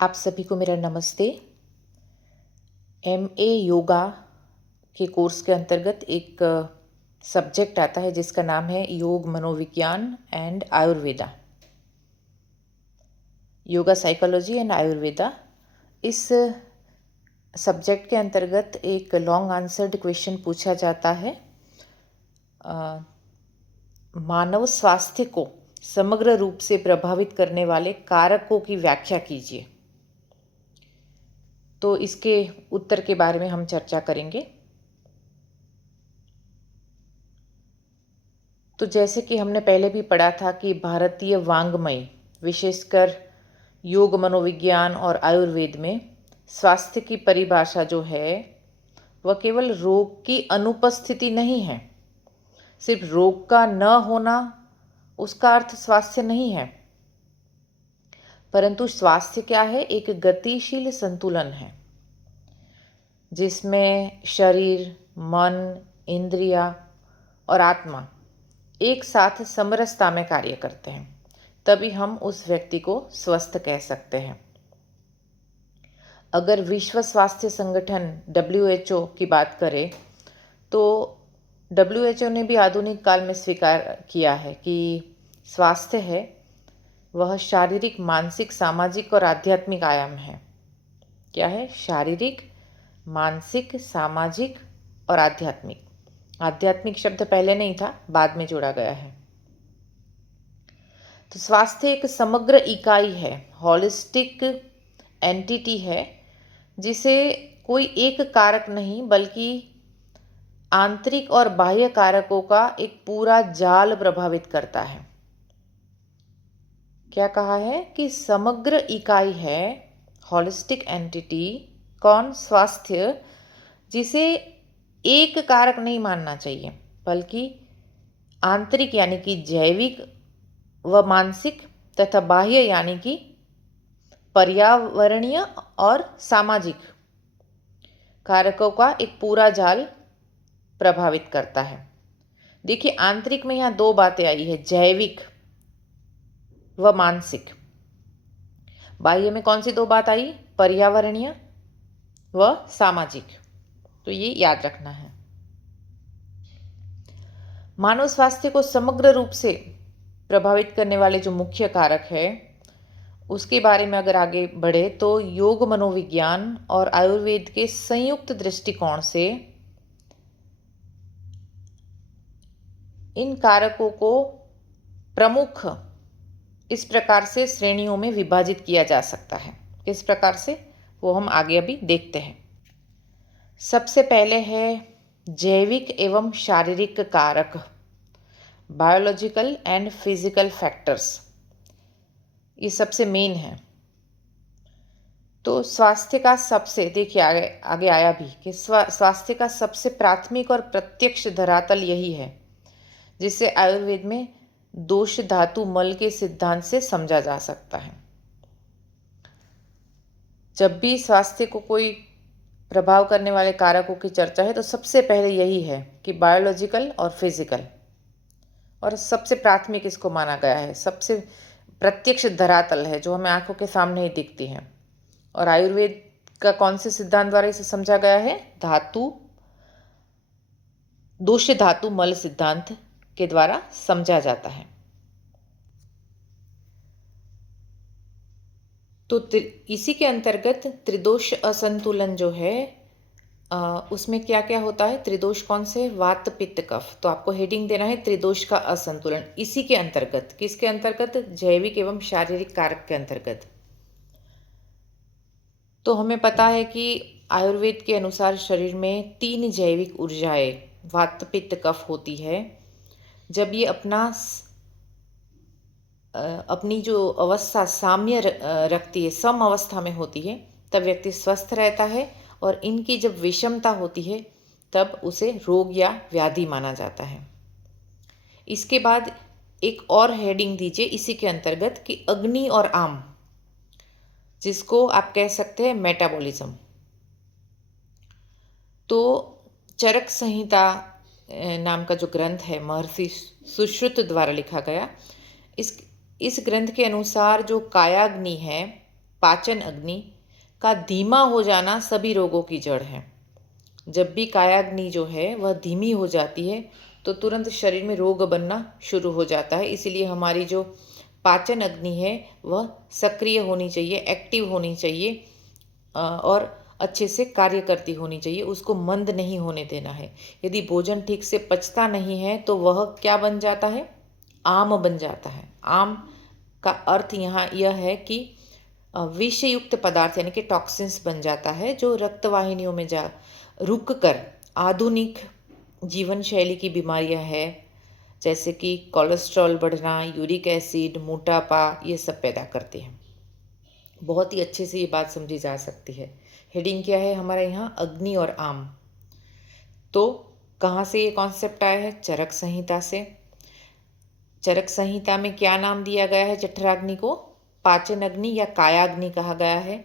आप सभी को मेरा नमस्ते। एमए योगा के कोर्स के अंतर्गत एक सब्जेक्ट आता है जिसका नाम है योग मनोविज्ञान and Ayurveda, yoga psychology and Ayurveda. इस सब्जेक्ट के अंतर्गत एक लॉन्ग आंसर्ड क्वेश्चन पूछा जाता है। मानव स्वास्थ्य को समग्र रूप से प्रभावित करने वाले कारकों की व्याख्या कीजिए। तो इसके उत्तर के बारे में हम चर्चा करेंगे। तो जैसे कि हमने पहले भी पढ़ा था कि भारतीय वाङ्मय, विशेषकर योग मनोविज्ञान और आयुर्वेद में स्वास्थ्य की परिभाषा जो है वह केवल रोग की अनुपस्थिति नहीं है। सिर्फ रोग का न होना उसका अर्थ स्वास्थ्य नहीं है, परंतु स्वास्थ्य क्या है? एक गतिशील संतुलन है जिसमें शरीर, मन, इंद्रिया और आत्मा एक साथ समरसता में कार्य करते हैं, तभी हम उस व्यक्ति को स्वस्थ कह सकते हैं। अगर विश्व स्वास्थ्य संगठन WHO की बात करें तो WHO ने भी आधुनिक काल में स्वीकार किया है कि स्वास्थ्य है वह शारीरिक, मानसिक, सामाजिक और आध्यात्मिक आयाम है। क्या है? शारीरिक, मानसिक, सामाजिक और आध्यात्मिक। आध्यात्मिक शब्द पहले नहीं था, बाद में जोड़ा गया है। तो स्वास्थ्य एक समग्र इकाई है, हॉलिस्टिक एंटिटी है, जिसे कोई एक कारक नहीं बल्कि आंतरिक और बाह्य कारकों का एक पूरा जाल प्रभावित करता है। क्या कहा है कि समग्र इकाई है, हॉलिस्टिक एंटिटी। कौन? स्वास्थ्य, जिसे एक कारक नहीं मानना चाहिए बल्कि आंतरिक यानी कि जैविक व मानसिक तथा बाह्य यानी कि पर्यावरणीय और सामाजिक कारकों का एक पूरा जाल प्रभावित करता है। देखिए, आंतरिक में यहाँ दो बातें आई है, जैविक व मानसिक। बाह्य में कौन सी दो बात आई? पर्यावरणीय व सामाजिक। तो ये याद रखना है। मानव स्वास्थ्य को समग्र रूप से प्रभावित करने वाले जो मुख्य कारक है उसके बारे में अगर आगे बढ़े तो योग मनोविज्ञान और आयुर्वेद के संयुक्त दृष्टिकोण से इन कारकों को प्रमुख इस प्रकार से श्रेणियों में विभाजित किया जा सकता है। किस प्रकार से, वो हम आगे अभी देखते हैं। सबसे पहले है जैविक एवं शारीरिक कारक, बायोलॉजिकल एंड फिजिकल फैक्टर्स। ये सबसे मेन है। तो स्वास्थ्य का सबसे, देखिए आगे आया भी कि स्वास्थ्य का सबसे प्राथमिक और प्रत्यक्ष धरातल यही है जिसे आयुर्वेद में दोष धातु मल के सिद्धांत से समझा जा सकता है। जब भी स्वास्थ्य को कोई प्रभाव करने वाले कारकों की चर्चा है तो सबसे पहले यही है कि बायोलॉजिकल और फिजिकल, और सबसे प्राथमिक इसको माना गया है, सबसे प्रत्यक्ष धरातल है जो हमें आंखों के सामने ही दिखती है। और आयुर्वेद का कौन से सिद्धांत द्वारा इसे समझा गया है? दोष धातु मल सिद्धांत के द्वारा समझा जाता है। तो इसी के अंतर्गत त्रिदोष असंतुलन जो है उसमें क्या क्या होता है? त्रिदोष कौन से? वात, पित्त, कफ। तो आपको हेडिंग देना है त्रिदोष का असंतुलन। इसी के अंतर्गत, किसके अंतर्गत? जैविक एवं शारीरिक कारक के अंतर्गत। तो हमें पता है कि आयुर्वेद के अनुसार शरीर में 3 जैविक ऊर्जाएं वात, पित्त, कफ होती है। जब ये अपनी जो अवस्था साम्य रखती है, सम अवस्था में होती है, तब व्यक्ति स्वस्थ रहता है, और इनकी जब विषमता होती है तब उसे रोग या व्याधि माना जाता है। इसके बाद एक और हेडिंग दीजिए इसी के अंतर्गत कि अग्नि और आम, जिसको आप कह सकते हैं मेटाबॉलिज्म। तो चरक संहिता नाम का जो ग्रंथ है महर्षि सुश्रुत द्वारा लिखा गया, इस ग्रंथ के अनुसार जो कायाग्नि है पाचन अग्नि का धीमा हो जाना सभी रोगों की जड़ है। जब भी कायाग्नि जो है वह धीमी हो जाती है तो तुरंत शरीर में रोग बनना शुरू हो जाता है। इसीलिए हमारी जो पाचन अग्नि है वह सक्रिय होनी चाहिए, एक्टिव होनी चाहिए और अच्छे से कार्य करती होनी चाहिए, उसको मंद नहीं होने देना है। यदि भोजन ठीक से पचता नहीं है तो वह क्या बन जाता है? आम बन जाता है। आम का अर्थ यहाँ यह है कि विषयुक्त पदार्थ यानी कि टॉक्सिन्स बन जाता है, जो रक्तवाहिनियों में जा रुक कर आधुनिक जीवन शैली की बीमारियां हैं, जैसे कि कोलेस्ट्रॉल बढ़ना, यूरिक एसिड, मोटापा, ये सब पैदा करते हैं। बहुत ही अच्छे से ये बात समझी जा सकती है। हेडिंग क्या है हमारे यहाँ? अग्नि और आम। तो कहाँ से ये कॉन्सेप्ट आया है? चरक संहिता से। चरक संहिता में क्या नाम दिया गया है जठराग्नि को? पाचन अग्नि या कायाग्नि कहा गया है।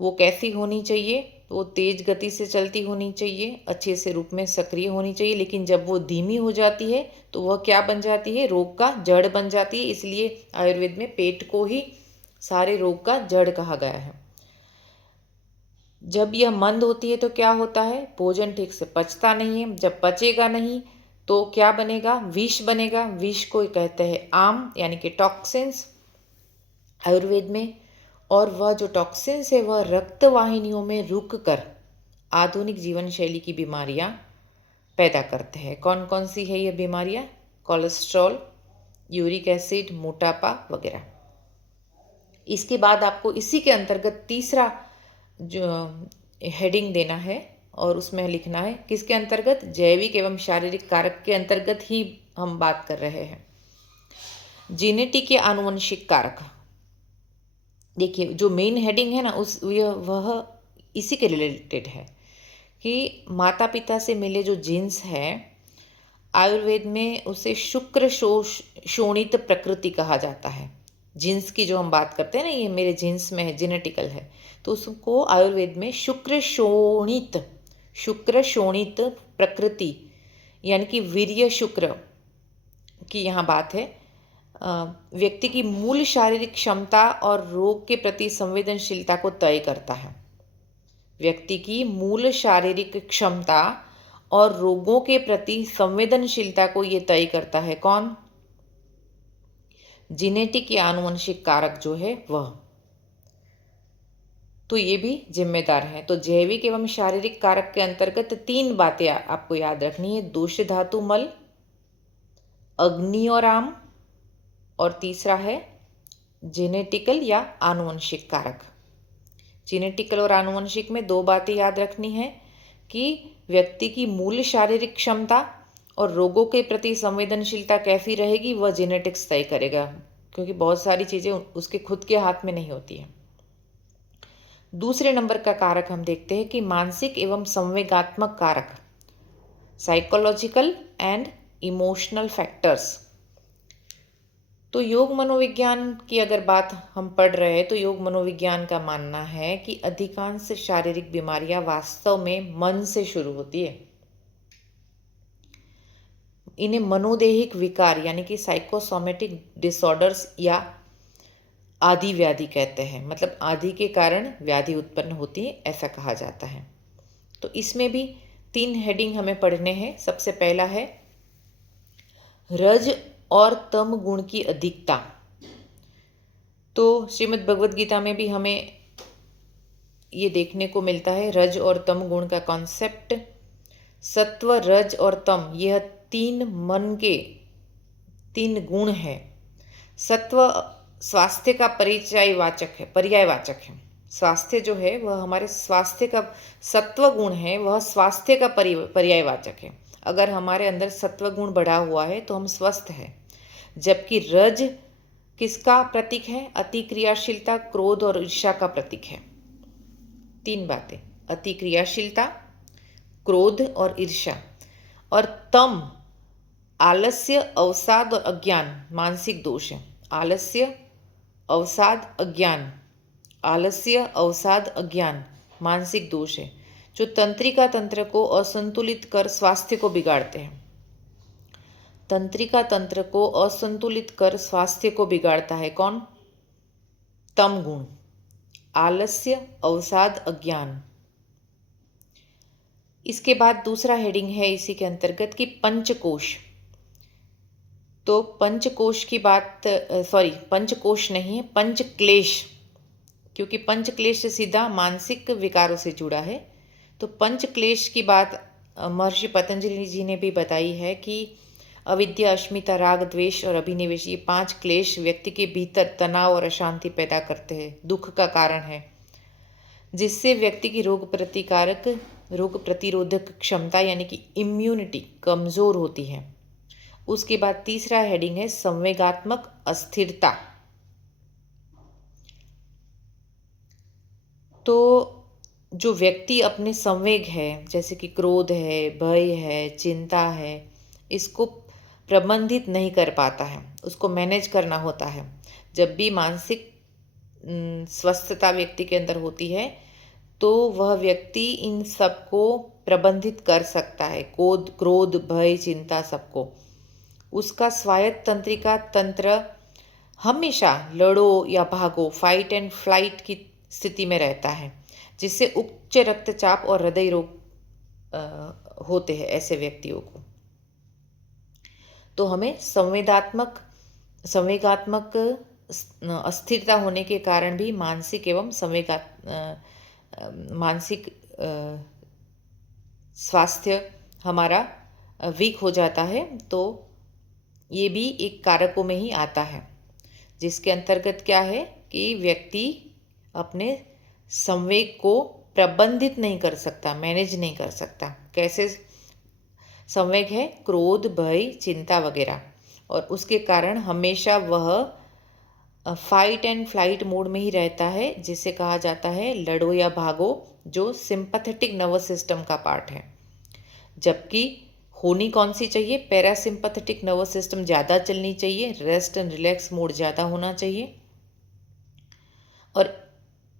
वो कैसी होनी चाहिए? वो तेज गति से चलती होनी चाहिए, अच्छे से रूप में सक्रिय होनी चाहिए, लेकिन जब वो धीमी हो जाती है तो वह क्या बन जाती है? रोग का जड़ बन जाती है। इसलिए आयुर्वेद में पेट को ही सारे रोग का जड़ कहा गया है। जब यह मंद होती है तो क्या होता है? भोजन ठीक से पचता नहीं है। जब पचेगा नहीं तो क्या बनेगा? विष बनेगा। विष को कहते हैं आम, यानी कि टॉक्सिन्स आयुर्वेद में। और वह जो टॉक्सिन्स है वह रक्त वाहिनियों में रुक कर आधुनिक जीवन शैली की बीमारियां पैदा करते हैं। कौन कौन सी है ये बीमारियां? कोलेस्ट्रॉल, यूरिक एसिड, मोटापा वगैरह। इसके बाद आपको इसी के अंतर्गत तीसरा जो हेडिंग देना है और उसमें लिखना है किसके अंतर्गत? जैविक एवं शारीरिक कारक के अंतर्गत ही हम बात कर रहे हैं। जेनेटिक या आनुवंशिक कारक। देखिए जो मेन हेडिंग है ना वह इसी के रिलेटेड है कि माता पिता से मिले जो जीन्स है, आयुर्वेद में उसे शुक्र शोणित प्रकृति कहा जाता है। जीन्स की जो हम बात करते हैं ना, ये मेरे जीन्स में है, जेनेटिकल है, तो उसको आयुर्वेद में शुक्र शोणित प्रकृति यानी कि वीर्य शुक्र की यहाँ बात है। व्यक्ति की मूल शारीरिक क्षमता और रोग के प्रति संवेदनशीलता को तय करता है। व्यक्ति की मूल शारीरिक क्षमता और रोगों के प्रति संवेदनशीलता को ये तय करता है कौन? जेनेटिक या आनुवंशिक कारक जो है वह। तो ये भी जिम्मेदार है। तो जैविक एवं शारीरिक कारक के अंतर्गत 3 बातें आपको याद रखनी है: दोष धातु मल, अग्नि और आम, और तीसरा है जेनेटिकल या आनुवंशिक कारक। जेनेटिकल और आनुवंशिक में 2 बातें याद रखनी है कि व्यक्ति की मूल शारीरिक क्षमता और रोगों के प्रति संवेदनशीलता कैसी रहेगी वह जेनेटिक्स तय करेगा, क्योंकि बहुत सारी चीज़ें उसके खुद के हाथ में नहीं होती हैं। दूसरे नंबर का कारक हम देखते हैं कि मानसिक एवं संवेगात्मक कारक, साइकोलॉजिकल एंड इमोशनल फैक्टर्स। तो योग मनोविज्ञान की अगर बात हम पढ़ रहे हैं तो योग मनोविज्ञान का मानना है कि अधिकांश शारीरिक बीमारियां वास्तव में मन से शुरू होती है। इन्हें मनोदेहिक विकार यानी कि साइकोसोमेटिक डिसऑर्डर्स या आदि व्याधि कहते हैं। मतलब आदि के कारण व्याधि उत्पन्न होती है, ऐसा कहा जाता है। तो इसमें भी 3 हेडिंग हमें पढ़ने हैं। सबसे पहला है रज और तम गुण की अधिकता। तो श्रीमद् भगवद गीता में भी हमें ये देखने को मिलता है रज और तम गुण का कॉन्सेप्ट। सत्व, रज और तम यह 3 मन के 3 गुण हैं। सत्व स्वास्थ्य का पर्यायवाचक है। स्वास्थ्य जो है वह हमारे स्वास्थ्य का, सत्व गुण है वह स्वास्थ्य का पर्यायवाचक है। अगर हमारे अंदर सत्व गुण बढ़ा हुआ है तो हम स्वस्थ हैं। जबकि रज किसका प्रतीक है? अति क्रियाशीलता, क्रोध और ईर्ष्या का प्रतीक है। 3 बातें: अति क्रियाशीलता, क्रोध और ईर्ष्या। और तम आलस्य, अवसाद और अज्ञान, मानसिक दोष है। आलस्य, अवसाद, अज्ञान मानसिक दोष है, जो तंत्रिका तंत्र को असंतुलित कर स्वास्थ्य को बिगाड़ते हैं। तंत्रिका तंत्र को असंतुलित कर स्वास्थ्य को बिगाड़ता है कौन? तम गुण। आलस्य, अवसाद, अज्ञान। इसके बाद दूसरा हेडिंग है इसी के अंतर्गत कि पंचकोश। तो पंचकोश की बात पंचकोश नहीं है, पंचक्लेश, क्योंकि पंचक्लेश से सीधा मानसिक विकारों से जुड़ा है। तो पंचक्लेश की बात महर्षि पतंजलि जी ने भी बताई है कि अविद्या, अस्मिता, राग, द्वेष और अभिनिवेश, ये 5 क्लेश व्यक्ति के भीतर तनाव और अशांति पैदा करते हैं, दुख का कारण है, जिससे व्यक्ति की रोग प्रतिरोधक क्षमता यानी कि इम्यूनिटी कमज़ोर होती है। उसके बाद तीसरा हेडिंग है संवेगात्मक अस्थिरता। तो जो व्यक्ति अपने संवेग है, जैसे कि क्रोध है, भय है, चिंता है, इसको प्रबंधित नहीं कर पाता है, उसको मैनेज करना होता है। जब भी मानसिक स्वस्थता व्यक्ति के अंदर होती है तो वह व्यक्ति इन सबको प्रबंधित कर सकता है, क्रोध, भय, चिंता सबको। उसका स्वायत्त तंत्रिका तंत्र हमेशा लड़ो या भागो, फाइट एंड फ्लाइट की स्थिति में रहता है, जिससे उच्च रक्तचाप और हृदय रोग होते हैं ऐसे व्यक्तियों को। तो हमें संवेगात्मक अस्थिरता होने के कारण भी मानसिक एवं मानसिक स्वास्थ्य हमारा वीक हो जाता है। तो ये भी एक कारकों में ही आता है, जिसके अंतर्गत क्या है कि व्यक्ति अपने संवेग को प्रबंधित नहीं कर सकता, मैनेज नहीं कर सकता। कैसे संवेग है? क्रोध, भय, चिंता वगैरह, और उसके कारण हमेशा वह फाइट एंड फ्लाइट मोड में ही रहता है, जिसे कहा जाता है लड़ो या भागो, जो सिंपैथेटिक नर्वस सिस्टम का पार्ट है। जबकि होनी कौन सी चाहिए? पैरासिम्पैथेटिक नर्वस सिस्टम ज़्यादा चलनी चाहिए, रेस्ट एंड रिलैक्स मोड ज़्यादा होना चाहिए। और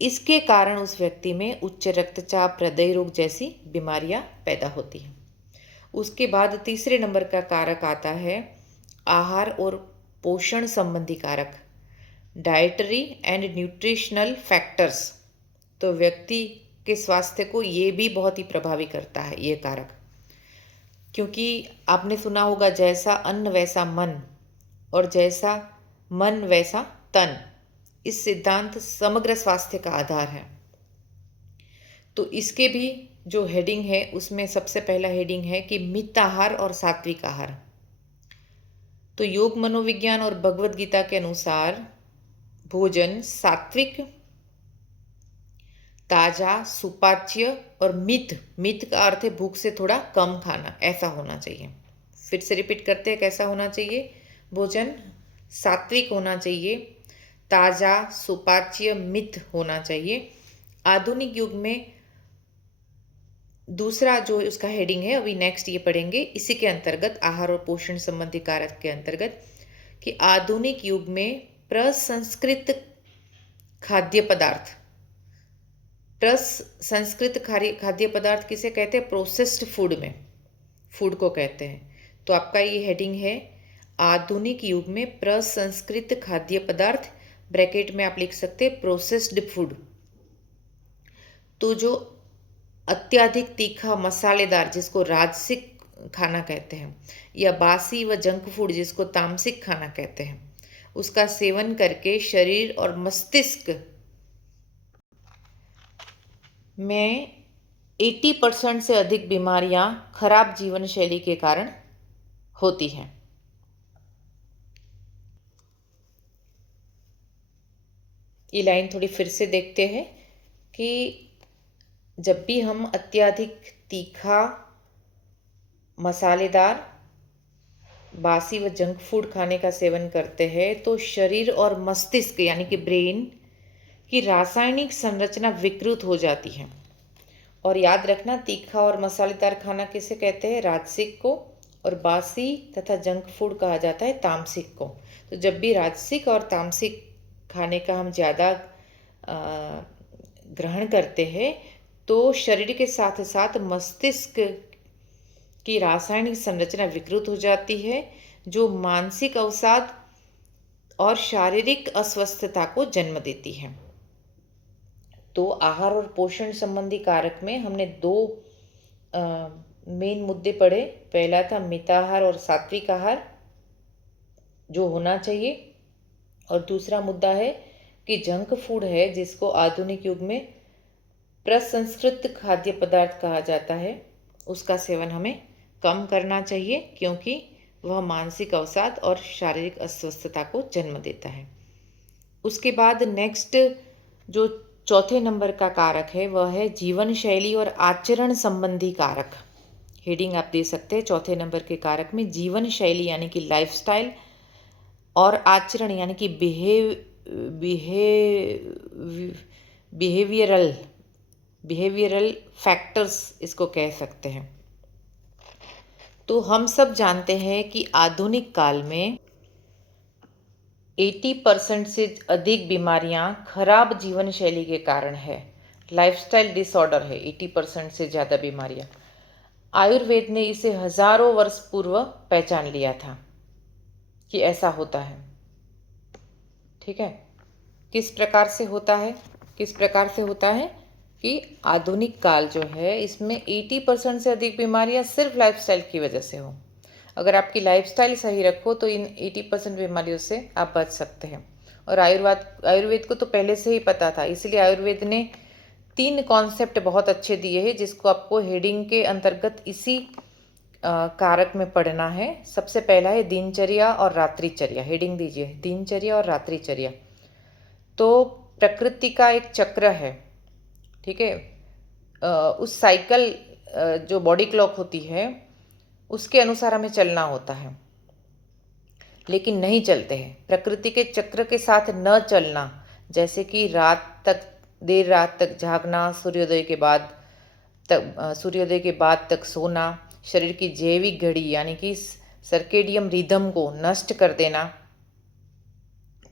इसके कारण उस व्यक्ति में उच्च रक्तचाप, हृदय रोग जैसी बीमारियां पैदा होती हैं। उसके बाद तीसरे नंबर का कारक आता है आहार और पोषण संबंधी कारक, डाइटरी एंड न्यूट्रिशनल फैक्टर्स। तो व्यक्ति के स्वास्थ्य को ये भी बहुत ही प्रभावी करता है ये कारक, क्योंकि आपने सुना होगा जैसा अन्न वैसा मन और जैसा मन वैसा तन। इस सिद्धांत समग्र स्वास्थ्य का आधार है। तो इसके भी जो हेडिंग है उसमें सबसे पहला हेडिंग है कि मित आहार और सात्विक आहार। तो योग मनोविज्ञान और भगवद गीता के अनुसार भोजन सात्विक, ताजा, सुपाच्य और मित का अर्थ है भूख से थोड़ा कम खाना, ऐसा होना चाहिए। फिर से रिपीट करते हैं, कैसा होना चाहिए? भोजन सात्विक होना चाहिए, ताजा, सुपाच्य, मित होना चाहिए। आधुनिक युग में दूसरा जो उसका हेडिंग है, अभी नेक्स्ट ये पढ़ेंगे इसी के अंतर्गत, आहार और पोषण संबंधी कारक के अंतर्गत, कि आधुनिक युग में प्रसंस्कृत खाद्य पदार्थ, प्रसंस्कृत खाद्य पदार्थ किसे कहते हैं? प्रोसेस्ड फूड को कहते हैं। तो आपका ये हेडिंग है आधुनिक युग में प्रसंस्कृत खाद्य पदार्थ, ब्रैकेट में आप लिख सकते हैं प्रोसेस्ड फूड। तो जो अत्यधिक तीखा, मसालेदार, जिसको राजसिक खाना कहते हैं, या बासी व जंक फूड जिसको तामसिक खाना कहते हैं, उसका सेवन करके शरीर और मस्तिष्क में 80% से अधिक बीमारियां खराब जीवन शैली के कारण होती हैं। ये लाइन थोड़ी फिर से देखते हैं कि जब भी हम अत्यधिक तीखा, मसालेदार, बासी व जंक फूड खाने का सेवन करते हैं तो शरीर और मस्तिष्क यानी कि ब्रेन की रासायनिक संरचना विकृत हो जाती है। और याद रखना, तीखा और मसालेदार खाना किसे कहते हैं? राजसिक को, और बासी तथा जंक फूड कहा जाता है तामसिक को। तो जब भी राजसिक और तामसिक खाने का हम ज़्यादा ग्रहण करते हैं तो शरीर के साथ साथ मस्तिष्क की रासायनिक संरचना विकृत हो जाती है, जो मानसिक अवसाद और शारीरिक अस्वस्थता को जन्म देती है। तो आहार और पोषण संबंधी कारक में हमने दो मेन मुद्दे पढ़े। पहला था मिताहार और सात्विक आहार जो होना चाहिए, और दूसरा मुद्दा है कि जंक फूड है जिसको आधुनिक युग में प्रसंस्कृत खाद्य पदार्थ कहा जाता है, उसका सेवन हमें कम करना चाहिए क्योंकि वह मानसिक अवसाद और शारीरिक अस्वस्थता को जन्म देता है। उसके बाद नेक्स्ट जो चौथे नंबर का कारक है वह है जीवन शैली और आचरण संबंधी कारक। हेडिंग आप दे सकते हैं चौथे नंबर के कारक में जीवन शैली यानी कि लाइफस्टाइल और आचरण यानी कि बिहेवियरल फैक्टर्स इसको कह सकते हैं। तो हम सब जानते हैं कि आधुनिक काल में 80% से अधिक बीमारियां खराब जीवन शैली के कारण है। लाइफस्टाइल डिसऑर्डर है 80% से ज़्यादा बीमारियां। आयुर्वेद ने इसे हजारों वर्ष पूर्व पहचान लिया था कि ऐसा होता है। ठीक है, किस प्रकार से होता है कि आधुनिक काल जो है इसमें 80% से अधिक बीमारियां सिर्फ लाइफस्टाइल की वजह से हो। अगर आपकी लाइफस्टाइल सही रखो तो इन 80% बीमारियों से आप बच सकते हैं। और आयुर्वेद को तो पहले से ही पता था, इसलिए आयुर्वेद ने 3 कॉन्सेप्ट बहुत अच्छे दिए हैं जिसको आपको हेडिंग के अंतर्गत इसी कारक में पढ़ना है। सबसे पहला है दिनचर्या और रात्रिचर्या। हेडिंग दीजिए दिनचर्या और रात्रिचर्या। तो प्रकृति का एक चक्र है, ठीक है, उस साइकिल जो बॉडी क्लॉक होती है उसके अनुसार हमें चलना होता है, लेकिन नहीं चलते हैं। प्रकृति के चक्र के साथ न चलना, जैसे कि देर रात तक जागना, सूर्योदय के बाद तक सोना, शरीर की जैविक घड़ी यानी कि सर्केडियम रिदम को नष्ट कर देना,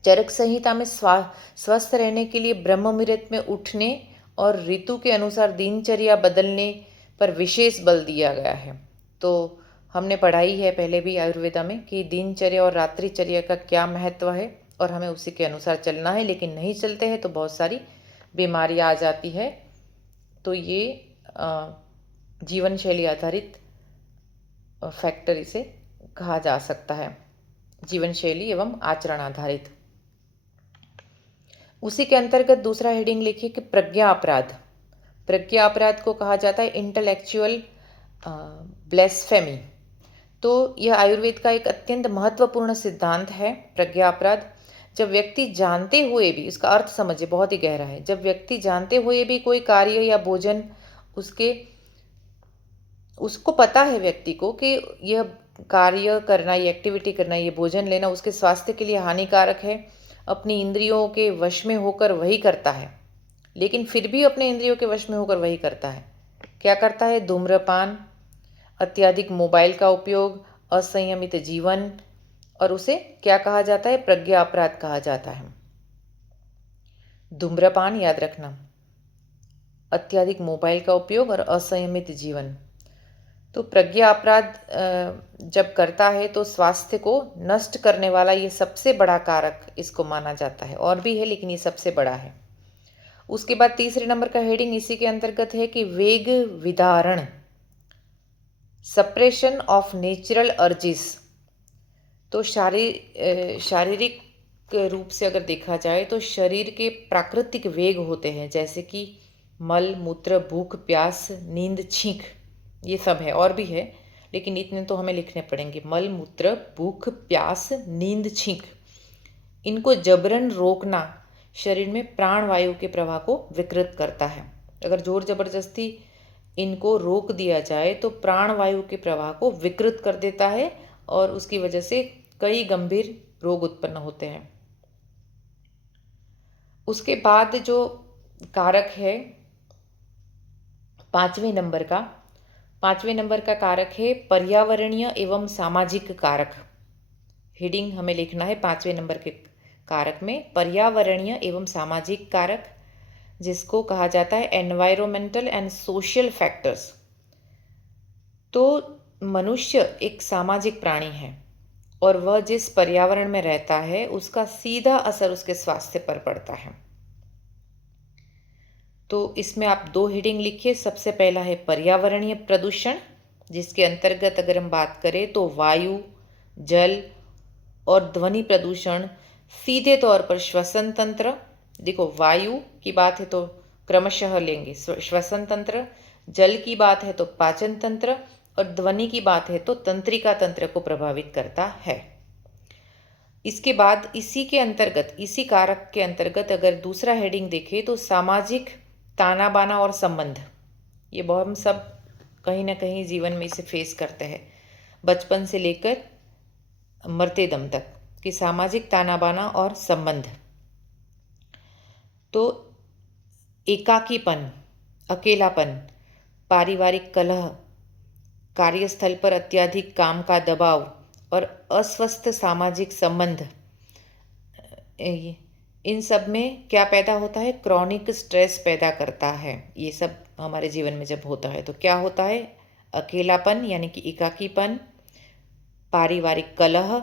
चरक संहिता में स्वस्थ रहने के लिए ब्रह्म मुहूर्त में उठने और ऋतु के अनुसार दिनचर्या बदलने पर विशेष बल दिया गया है। तो हमने पढ़ाई है पहले भी आयुर्वेदा में कि दिनचर्या और रात्रिचर्या का क्या महत्व है और हमें उसी के अनुसार चलना है, लेकिन नहीं चलते हैं तो बहुत सारी बीमारियां आ जाती है। तो ये जीवन शैली आधारित फैक्टर इसे कहा जा सकता है, जीवन शैली एवं आचरण आधारित। उसी के अंतर्गत दूसरा हेडिंग लिखिए कि प्रज्ञा अपराध को कहा जाता है इंटेलेक्चुअल ब्लेस्फेमी। तो यह आयुर्वेद का एक अत्यंत महत्वपूर्ण सिद्धांत है। प्रज्ञा अपराध, जब व्यक्ति जानते हुए भी, इसका अर्थ समझिए बहुत ही गहरा है, जब व्यक्ति जानते हुए भी कोई कार्य या भोजन उसको पता है व्यक्ति को कि यह कार्य करना, ये एक्टिविटी करना, ये भोजन लेना उसके स्वास्थ्य के लिए हानिकारक है, अपनी इंद्रियों के वश में होकर वही करता है, लेकिन फिर भी अपने इंद्रियों के वश में होकर वही करता है। क्या करता है? धूम्रपान, अत्यधिक मोबाइल का उपयोग, असंयमित जीवन, और उसे क्या कहा जाता है? प्रज्ञा अपराध कहा जाता है। धूम्रपान याद रखना, अत्यधिक मोबाइल का उपयोग और असंयमित जीवन। तो प्रज्ञा अपराध जब करता है तो स्वास्थ्य को नष्ट करने वाला ये सबसे बड़ा कारक इसको माना जाता है। और भी है लेकिन ये सबसे बड़ा है। उसके बाद तीसरे नंबर का हेडिंग इसी के अंतर्गत है कि वेग विधारण, सप्रेशन ऑफ नेचुरल अर्जिस। तो शारीरिक रूप से अगर देखा जाए तो शरीर के प्राकृतिक वेग होते हैं, जैसे कि मल मूत्र, भूख प्यास, नींद, छींक, ये सब है। और भी है लेकिन इतने तो हमें लिखने पड़ेंगे। मल मूत्र, भूख प्यास, नींद, छींक, इनको जबरन रोकना शरीर में प्राणवायु के प्रवाह को विकृत करता है। अगर जोर जबरदस्ती इनको रोक दिया जाए तो प्राणवायु के प्रवाह को विकृत कर देता है और उसकी वजह से कई गंभीर रोग उत्पन्न होते हैं। उसके बाद जो कारक है पांचवें नंबर का कारक है पर्यावरणीय एवं सामाजिक कारक। हेडिंग हमें लिखना है 5वें नंबर के कारक में पर्यावरणीय एवं सामाजिक कारक, जिसको कहा जाता है एनवायरमेंटल एंड सोशल फैक्टर्स। तो मनुष्य एक सामाजिक प्राणी है और वह जिस पर्यावरण में रहता है उसका सीधा असर उसके स्वास्थ्य पर पड़ता है। तो इसमें आप 2 हेडिंग लिखिए। सबसे पहला है पर्यावरणीय प्रदूषण, जिसके अंतर्गत अगर हम बात करें तो वायु, जल और ध्वनि प्रदूषण सीधे तौर पर श्वसन तंत्र, देखो वायु की बात है तो क्रमशः लेंगे श्वसन तंत्र, जल की बात है तो पाचन तंत्र और ध्वनि की बात है तो तंत्रिका तंत्र को प्रभावित करता है। इसके बाद इसी के अंतर्गत, इसी कारक के अंतर्गत अगर दूसरा हेडिंग देखें तो सामाजिक ताना बाना और संबंध। ये बहुत हम सब कहीं ना कहीं जीवन में इसे फेस करते हैं, बचपन से लेकर मरते दम तक, कि सामाजिक ताना बाना और संबंध। तो एकाकीपन, अकेलापन, पारिवारिक कलह, कार्यस्थल पर अत्यधिक काम का दबाव और अस्वस्थ सामाजिक संबंध, इन सब में क्या पैदा होता है? क्रॉनिक स्ट्रेस पैदा करता है। ये सब हमारे जीवन में जब होता है तो क्या होता है? अकेलापन यानी कि एकाकीपन, पारिवारिक कलह,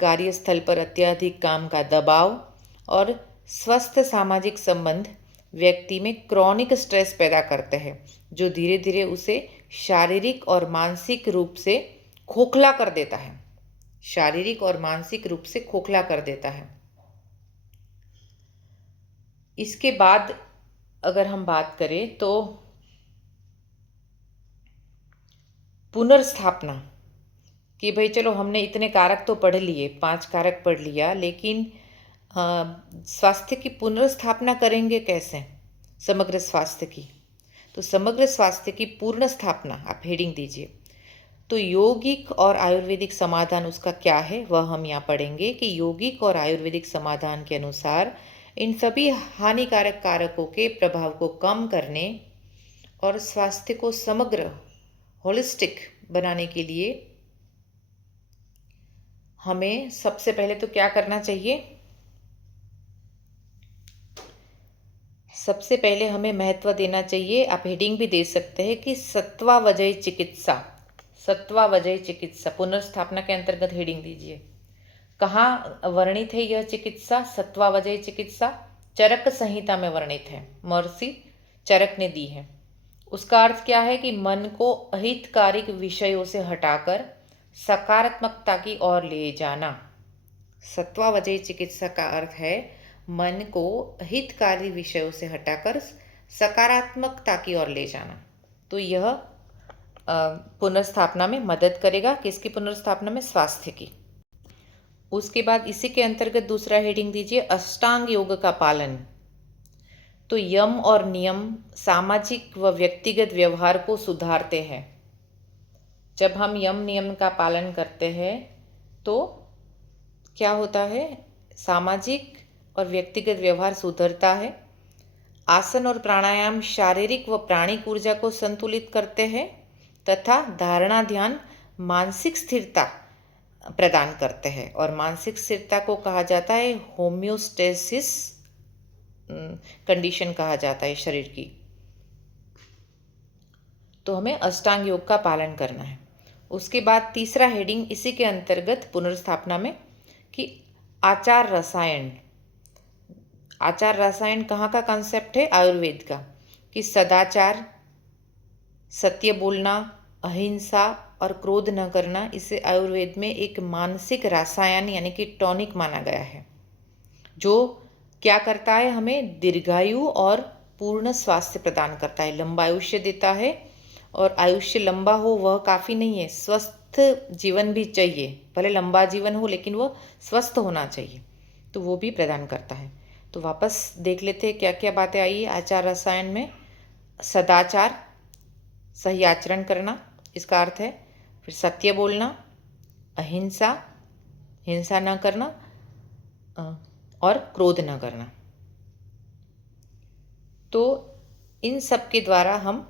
कार्यस्थल पर अत्यधिक काम का दबाव और स्वस्थ सामाजिक संबंध व्यक्ति में क्रॉनिक स्ट्रेस पैदा करते हैं, जो धीरे धीरे उसे शारीरिक और मानसिक रूप से खोखला कर देता है। शारीरिक और मानसिक रूप से खोखला कर देता है। इसके बाद अगर हम बात करें तो पुनर्स्थापना, कि भाई चलो हमने इतने कारक तो पढ़ लिए, 5 कारक पढ़ लिया, लेकिन स्वास्थ्य की पुनर्स्थापना करेंगे कैसे? समग्र स्वास्थ्य की, तो समग्र स्वास्थ्य की पूर्ण स्थापना आप हेडिंग दीजिए। तो यौगिक और आयुर्वेदिक समाधान उसका क्या है वह हम यहाँ पढ़ेंगे कि यौगिक और आयुर्वेदिक समाधान के अनुसार इन सभी हानिकारक कारकों के प्रभाव को कम करने और स्वास्थ्य को समग्र होलिस्टिक बनाने के लिए हमें सबसे पहले तो क्या करना चाहिए? सबसे पहले हमें महत्व देना चाहिए, आप हेडिंग भी दे सकते हैं कि सत्वावजयी चिकित्सा। सत्वावजयी चिकित्सा पुनर्स्थापना के अंतर्गत हेडिंग दीजिए। कहाँ वर्णित है यह चिकित्सा? सत्वावजयी चिकित्सा चरक संहिता में वर्णित है, महर्षि चरक ने दी है। उसका अर्थ क्या है कि मन को अहितकारिक विषयों से हटाकर सकारात्मकता की ओर ले जाना। सत्वावजयी चिकित्सा का अर्थ है मन को हितकारी विषयों से हटाकर सकारात्मकता की ओर ले जाना। तो यह पुनर्स्थापना में मदद करेगा। किसकी पुनर्स्थापना में? स्वास्थ्य की। उसके बाद इसी के अंतर्गत दूसरा हेडिंग दीजिए, अष्टांग योग का पालन। तो यम और नियम सामाजिक व व्यक्तिगत व्यवहार को सुधारते हैं। जब हम यम नियम का पालन करते हैं तो क्या होता है? सामाजिक और व्यक्तिगत व्यवहार सुधरता है। आसन और प्राणायाम शारीरिक व प्राणिक ऊर्जा को संतुलित करते हैं तथा धारणा ध्यान मानसिक स्थिरता प्रदान करते हैं। और मानसिक स्थिरता को कहा जाता है होम्योस्टेसिस कंडीशन कहा जाता है शरीर की। तो हमें अष्टांग योग का पालन करना है। उसके बाद तीसरा हेडिंग इसी के अंतर्गत पुनर्स्थापना में कि आचार रसायन। आचार रसायन कहाँ का कॉन्सेप्ट है? आयुर्वेद का, कि सदाचार, सत्य बोलना, अहिंसा और क्रोध न करना, इसे आयुर्वेद में एक मानसिक रसायन यानी कि टॉनिक माना गया है, जो क्या करता है? हमें दीर्घायु और पूर्ण स्वास्थ्य प्रदान करता है, लंबा आयुष्य देता है। और आयुष्य लंबा हो वह काफ़ी नहीं है, स्वस्थ जीवन भी चाहिए। भले लंबा जीवन हो लेकिन वो स्वस्थ होना चाहिए, तो वो भी प्रदान करता है। तो वापस देख लेते हैं क्या क्या बातें आई है आचार रसायन में। सदाचार, सही आचरण करना, इसका अर्थ है। फिर सत्य बोलना, अहिंसा, हिंसा न करना और क्रोध न करना। तो इन सब के द्वारा हम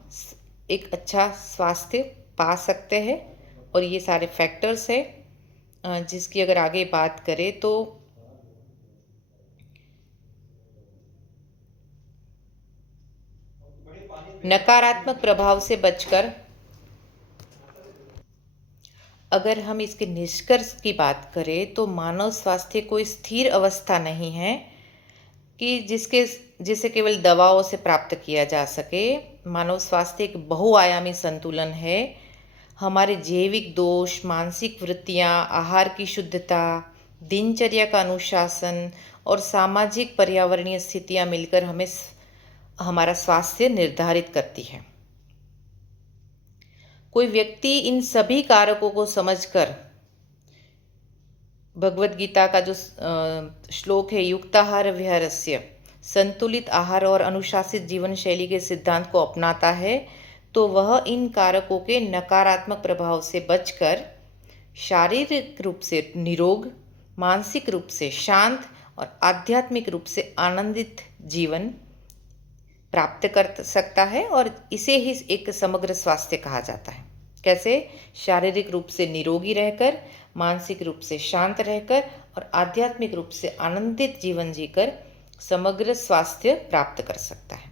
एक अच्छा स्वास्थ्य पा सकते हैं। और ये सारे फैक्टर्स है जिसकी अगर आगे बात करें तो नकारात्मक प्रभाव से बचकर अगर हम इसके निष्कर्ष की बात करें तो मानव स्वास्थ्य कोई स्थिर अवस्था नहीं है, कि जिसे केवल दवाओं से प्राप्त किया जा सके। मानव स्वास्थ्य एक बहुआयामी संतुलन है। हमारे जैविक दोष, मानसिक वृत्तियाँ, आहार की शुद्धता, दिनचर्या का अनुशासन और सामाजिक पर्यावरणीय स्थितियाँ मिलकर हमें हमारा स्वास्थ्य निर्धारित करती है। कोई व्यक्ति इन सभी कारकों को समझकर भगवद गीता का जो श्लोक है युक्ताहार विहारस्य, संतुलित आहार और अनुशासित जीवन शैली के सिद्धांत को अपनाता है तो वह इन कारकों के नकारात्मक प्रभाव से बचकर शारीरिक रूप से निरोग, मानसिक रूप से शांत और आध्यात्मिक रूप से आनंदित जीवन प्राप्त कर सकता है और इसे ही एक समग्र स्वास्थ्य कहा जाता है। कैसे? शारीरिक रूप से निरोगी रहकर, मानसिक रूप से शांत रहकर और आध्यात्मिक रूप से आनंदित जीवन जीकर समग्र स्वास्थ्य प्राप्त कर सकता है।